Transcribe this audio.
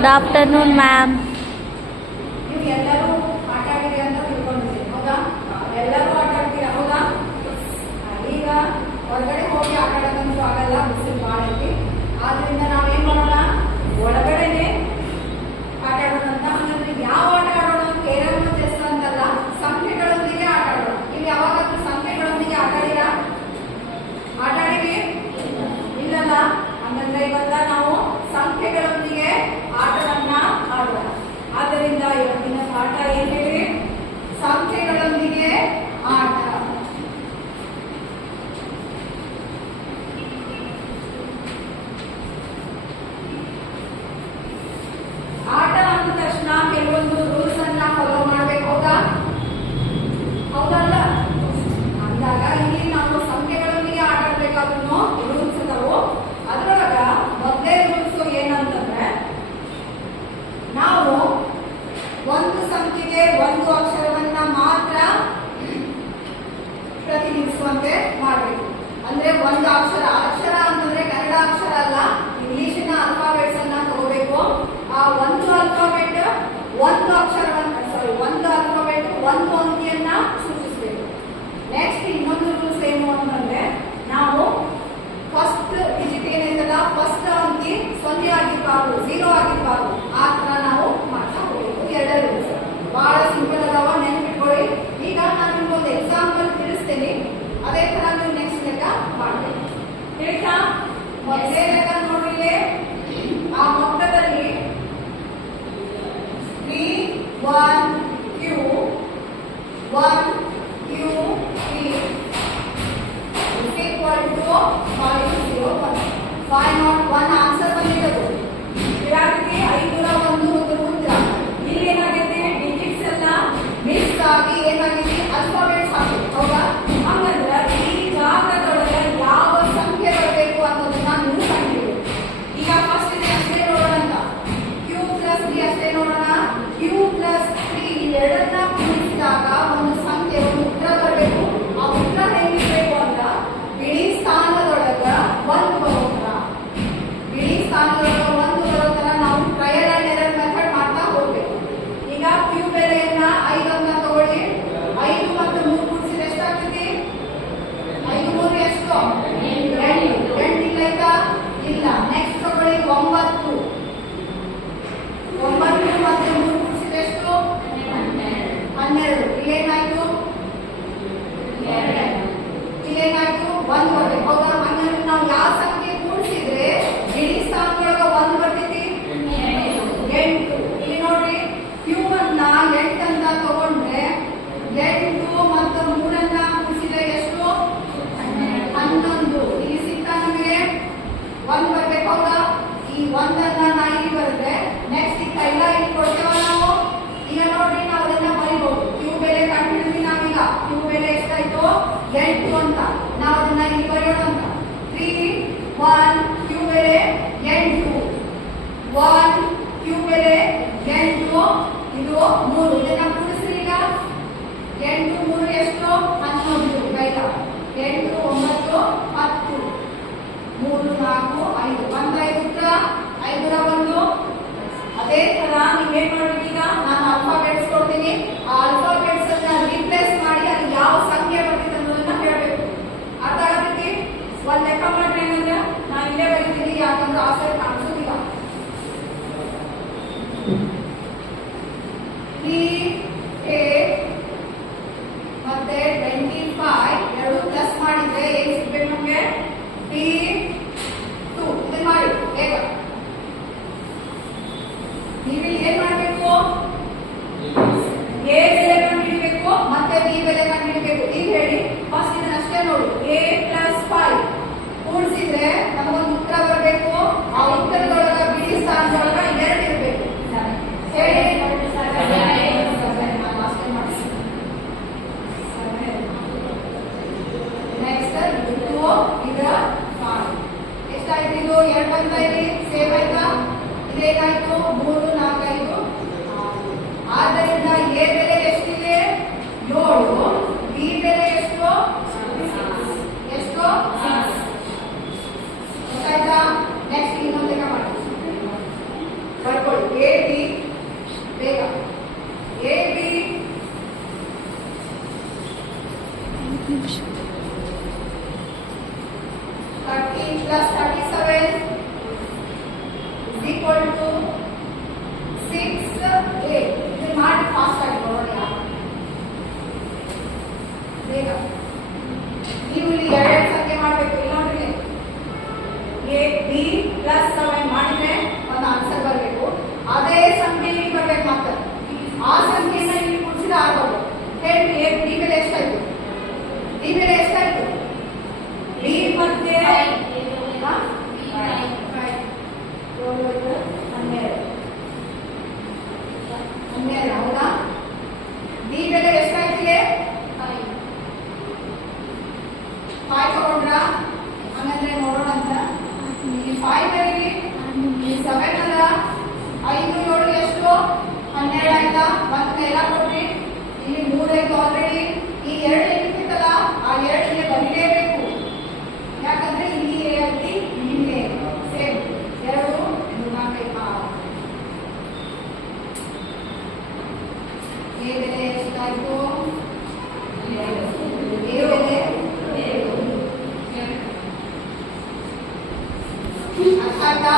Good afternoon, ma'am. ನೀವು ಎಲ್ಲರೂ ಆಟ ಆಡಿರಿ ಅಂತ ತಿಳ್ಕೊಂಡಿದ್ದೀರಿ, ಹೌದಾ? ಎಲ್ಲರೂ ಆಟ ಆಡ್ತೀರಾ, ಹೌದಾ? ಈಗ ಹೊರಗಡೆ ಹೋಗಿ ಆಟ ಆಡೋದಂತೂ ಆಗಲ್ಲ, ಬಿಸಿಲು ಭಾಳ ಐತಿ. ಆದ್ರಿಂದ ನಾವೇನ್ ಮಾಡೋಣ, ಒಳಗಡೆನೆ ಆಟ ಆಡೋದಂತ. ಹಂಗಂದ್ರೆ ಯಾವ ಆಟ ಆಡೋಣ? ಕೇರಳ ಚೆಸ್ ಅಂತಲ್ಲ, ಸಂಖ್ಯೆಗಳೊಂದಿಗೆ ಆಟ ಆಡೋಣ. ನೀವು ಯಾವಾಗಾದ್ರೂ ಸಂಖ್ಯೆಗಳೊಂದಿಗೆ ಆಟ ಆಡಿರಾ? ಆಟ ಆಡಿರಿ? ಇಲ್ಲಲ್ಲ. ಹಂಗಂದ್ರೆ ಇವತ್ತ ನಾವು ಸಂಖ್ಯೆಗಳೊಂದಿಗೆ ಆಟವನ್ನ ಆಡೋಣ. ಆದ್ದರಿಂದ ಇವತ್ತಿನ ಪಾಠ ಏನ್ ಹೇಳಿ? ಸಂಖ್ಯೆಗಳೊಂದಿಗೆ ಆಟ. ಆಟ ಅಂದ ತಕ್ಷಣ ಕೆಲವೊಂದು ರೂಲ್ಸ್ ಅನ್ನ ಫಾಲೋ ಮಾಡ್ಬೇಕು, ಹೌದಾ? ಹೌದಲ್ಲ? ಅಂದಾಗ ಇಲ್ಲಿ ನಾವು ಸಂಖ್ಯೆಗಳೊಂದಿಗೆ ಆಟ ಆಡ್ಬೇಕಾದ್ರೂ ರೂಲ್ಸ್ ಅದಾವು. ಅದ್ರೊಳಗ ಮೊದಲೇ ರೂಲ್ಸ್ ಏನಂತಂದ್ರೆ, ನಾವು ಒಂದು ಸಂಖ್ಯೆಗೆ ಒಂದು ಅಕ್ಷರವನ್ನ ಮಾತ್ರ ಪ್ರತಿನಿಧಿಸುವಂತೆ ಮಾಡಬೇಕು. ಅಂದ್ರೆ ಒಂದು ಅಕ್ಷರ ಅಂತಂದ್ರೆ ಕನ್ನಡ ಅಕ್ಷರ ಅಲ್ಲ, ಇಂಗ್ಲಿಷಿನ ಅಲ್ಫಾಬೆಟ್ಸ್ ಅನ್ನ ತಗೋಬೇಕು. ಆ ಒಂದು ಅಲ್ಫಾಬೆಟ್ ಒಂದು ಅಕ್ಷರವನ್ನ ಒಂದು ಅಲ್ಫಾಬೆಟ್ ಒಂದು ಅಂಕಿಯನ್ನ ಸೂಚಿಸಬೇಕು. ನೆಕ್ಸ್ಟ್ ಇನ್ನೊಂದು ರೂಲ್ಸ್ ಏನು ಅಂತಂದ್ರೆ, ನಾವು ಫಸ್ಟ್ ಡಿಜಿಟ್ ಏನೈತಲ್ಲ, ಫಸ್ಟ್ ಅಂಕಿ 0 ಆಗಿರ್ಬಾರ್ದು, 0 ಆಗಿರ್ಬಾರ್ದು. ಆ ತರ ನಾವು ಮಾಡ್ತಾ ಹೋಗ್ಬೇಕು. ಎರಡೇ ರೂಲ್ಸ್ ಬಹಳ ಸಿಂಪಲ್ ಅದಾವ, ನೆನಪಿಟ್ಕೊಳ್ಳಿ. ಈಗ ನಾನು ನಿಮ್ಗೊಂದು ಎಕ್ಸಾಂಪಲ್ ತಿಳಿಸ್ತೇನೆ, ಅದೇ ತರ ನೀವು ನೆಕ್ಸ್ಟ್ ಲೆಕ್ಕ ಮಾಡಬೇಕು. ಹೇಳ್ತಾ ಮೊದಲೇ ಲೆಕ್ಕ ನೋಡ್ರಿ. ಆ ಮೊತ್ತದಲ್ಲಿ 3 1 Q 1 Q 3 is equal to 501. 501 answer ಬಂದಿರೋದು. ಯಾಕೆ 501 ಉತ್ತರ. ಇಲ್ಲಿ ಏನಾಗಿದೆ, ಡಿಜಿಟ್ಸ್ ಎಲ್ಲ ಮಿಕ್ಸ್ ಆಗಿ ಏನಾಗಿದೆ, ಅಲ್ಫಾಬೆಟ್ಸ್ ಆಗಿದೆ, ಹೌದಾ? ಹಂಗಂದ್ರೆ ಈ ಜಾಗದೊಳಗೆ ಯಾವ ಸಂಖ್ಯೆ ಬರಬೇಕು ಅನ್ನೋದನ್ನ ನೀವು ಕಂಡುಹಿಡಿಯಬೇಕು. ಈಗ ಫಸ್ಟ್ ಇದೆ ಅಷ್ಟೇ ನೋಡೋಣ ಅಂತ, Q ಪ್ಲಸ್ 3 ಅಷ್ಟೇ ನೋಡೋಣ. Q ಪ್ಲಸ್ 3 ಎರಡನ್ನ ಕೂಡಿಸಿದಾಗ ಒಂದು ಸಂಖ್ಯೆ, ಒಂದು ಉತ್ತರ ಬರಬೇಕು. ಆ ಉತ್ತರ ಹೆಂಗಿರ್ಬೇಕು ಅಂತ, ಬಿಡಿ ಸ್ಥಾನದೊಳಗ ಒಂದು ಬರೋ ತರ, ಬಿಡಿ ಸ್ಥಾನದೊಳಗ ಒಂದು ಬರೋ ತರ ನಾವು ಟ್ರಯಲ್ ಅಂಡ್ ಎರರ್ ಮೆಥಡ್ ಮಾಡ್ತಾ ಹೋಗ್ಬೇಕು. ಈಗ Q ಬೆಲೆಯನ್ನ 5 ಅಂತ ತಗೊಳ್ಳಿ. 5 ಮತ್ತು 3 ಕೂಡಿಸಿದ್ರೆ ಎಷ್ಟಾಗ್ತದೆ? 5 3 ಎಷ್ಟು? 8 ಇಲ್ಲ ಆಯ್ತಾ? ಇಲ್ಲ. ನೆಕ್ಸ್ಟ್ ತಗೊಳ್ಳಿ 9. 9 ಮತ್ತು 3 ಕೂಡಿಸಿದ್ರೆ ಎಷ್ಟು? 12. ಇಲ್ಲೇನಾಯ್ತು? ಇಲ್ಲೇನಾಯ್ತು? 1 ಬರ್ತದೆ, ಹೌದಾ? ಹಂಗಂದ್ರೆ ನಾವು ಯಾವ ಸಂಖ್ಯೆ ಕೂಡಿಸಿದ್ರೆ ಬಿಡಿ ಸ್ಥಾನದೊಳಗ 1 ಬರ್ತೈತಿ? 8. ಇಲ್ಲಿ ನೋಡ್ರಿ, Q ಅನ್ನ 8 ಅಂತ ತಗೊಂಡ್ರೆ 8 ಮತ್ತು 3 ಅನ್ನ ಕೂಡಿಸಿದ್ರೆ ಎಷ್ಟು? 11. ಇಲ್ಲಿ ಸಿಗ್ತಾ ನಮಗೆ 1 ಬರ್ಬೇಕು, ಹೌದಾ? ಈ 1 ಅನ್ನ ನಾ ಇಲ್ಲಿ ಬರೆದ್ರೆ ನೆಕ್ಸ್ಟ್ ಈಗ ಇಲ್ಲ ಇಲ್ಲಿ ಕೊಡ್ತೇವ ನಾವು. ಈಗ ನೋಡ್ರಿ, ನಾವು ಅದನ್ನ ಬರಿಬಹುದು. Q ಬೆಲೆ ಕಂಡುಹಿಡಿದ್ವಿ ನಾವೀಗ. Q ಬೆಲೆ ಎಷ್ಟಾಯ್ತು? 8 ಅಂತ. ನಾವು ಅದನ್ನ ಇಲ್ಲಿ ಬರೆಯೋಣ ಅಂತ. 3 1 Q ಬೆಲೆ 8 1 Q ಬೆಲೆ 8 ಇದು 3. ಇದನ್ನ ಕೂಡಿಸ್ರಿ. ಈಗ 8 3 ಎಷ್ಟು? 11. ಆಯ್ತಾ? 8 9 10 3 4 5 1 ಉತ್ತರ. 5 1. ಅದೇ ತರ ನೀವೇನ್ ಮಾಡ್ಬೇಕು, ಈಗ ನಾನು ಆಲ್ಫಾಬೆಟ್ಸ್ ಕೊಡ್ತೀನಿ. ಆ ಆಲ್ಫಾಬೆಟ್ಸ್ ಅನ್ನ ರಿಪ್ಲೇಸ್ ಮಾಡಿ ಅದು ಯಾವ ಸಂಖ್ಯೆ ಬರ್ತಿದೆ ಅನ್ನೋದನ್ನ ಹೇಳ್ಬೇಕು. ಅರ್ಥ ಆಗತೈತಿ? ಒಂದ್ ಲೆಕ್ಕ ಮಾಡ್ರಿ. ಏನಂದ್ರೆ ನಾನು ಇಲ್ಲೇ ಬರೀತೀನಿ, ಯಾಕಂದ್ರೆ ಆ ಸೈಡ್ ಕಾಣಿಸೋದಿಲ್ಲ. 3 8 ಮತ್ತೆ 25 ಎರಡು ಪ್ಲಸ್ ಮಾಡಿದ್ರೆ ಏನ್ ಸಿಗ್ಬೇಕು ನಮ್ಗೆ? 3 2. ಇದನ್ನ ಮಾಡಿ ಬೇಗ. ನೀವಿಲ್ಲಿ ಏನ್ ಮಾಡ್ಬೇಕು? A ಬೆಲೆ ಕಂಡುಹಿಡಿಬೇಕು ಮತ್ತೆ B ಬೆಲೆ ಕಂಡುಹಿಡಿಬೇಕು. ಈಗ ಹೇಳಿ, ಫಸ್ಟ್ ಇದನ್ನ ಅಷ್ಟೇ ನೋಡಿ. A ಪ್ಲಸ್ 5 ಕೂಡಿಸಿದ್ರೆ ನಮಗೊಂದು ಉತ್ತರ ಬರಬೇಕು. ಆ ಉತ್ತರದೊಳಗ ಬಿಡಿ ಸ್ಥಾನದೊಳಗ 2 ಇರಬೇಕು. ಹೇಳಿ. ನೆಕ್ಸ್ಟ್ 2 ಈಗ 5 ಎಷ್ಟಾಯ್ತು? ಇದು 2 ಬಂತ, ಇಲ್ಲಿ ಸೇವ್ ಆಯ್ತಾ? ಇದೇನಾಯ್ತು? 3 4 5 6. ಆದ್ದರಿಂದ A ಬೆಲೆ ಎಷ್ಟಿದೆ? 7. B ಬೆಲೆ ಎಷ್ಟು? ಎಷ್ಟು? 6. ಗೊತ್ತಾಯ್ತಾ? ನೆಕ್ಸ್ಟ್ ಇನ್ನೊಂದು ಲೆಕ್ಕ ಮಾಡಿ. ಬರ್ಕೊಳ್ಳಿ. plus 37 is equal to 6 8. ಇದು ಮಾಡಿ ಫಾಸ್ಟ್ ಆಗಿ ನೋಡಿ ಬೇಗ. ನೀವು ಇಲ್ಲಿ ಎರಡು ಸಂಖ್ಯೆ ಮಾಡಬೇಕು. ಇಲ್ಲಿ ನೋಡ್ರಿ 8b plus 7 ಮಾಡಿದ್ರೆ ಒಂದು ಆನ್ಸರ್ ಬರಬೇಕು. ಅದೇ ಸಂಖ್ಯೆ ಇಲ್ಲಿ ಬರ್ಬೇಕು. ಮತ್ತೆ ಆ ಸಂಖ್ಯೆನ ಇಲ್ಲಿ ಕೂಡಿಸಿದ್ರೆ ಆಗೋದು. ಹೇಳಿ 8b ಬೆಲೆ ಎಷ್ಟಾಯ್ತು? b ಬೆಲೆ ಎಷ್ಟಾಯ್ತು? b ಮತ್ತೆ 12 ಹೌದಾ? b ಬೆಲೆ ಎಷ್ಟಾಯ್ತು? 5 ತಗೊಂಡ್ರ? ಹಂಗಂದ್ರೆ ನೋಡೋಣ ಅಂತ. ಈ 5 ಬರೀರಿ, ಈ 7 ಅಲ್ಲ, 5 7 ಎಷ್ಟು? 12 ಆಯ್ತಾ? ಮತ್ತೆ ಎಲ್ಲ ಕೊಡ್ರಿ. ಇಲ್ಲಿ 3 ಆಯ್ತು ಆಲ್ರೆಡಿ. ಈ 2 ಏನಿರ್ತಲ್ಲ ಆ 2 ಇಲ್ಲಿ ಬರೀಲೇಬೇಕು. ಯಾಕಂದ್ರೆ ಇಲ್ಲಿ ಎ ಅಲ್ಲಿ ಇಲ್ಲಿ ಸೇಮ್ 2 3 4 5 ಎ ಬೆಲೆ ಎಷ್ಟಾಯ್ತು? ಎ ಬೆಲೆ ಅರ್ಥ ಆಯ್ತಾ?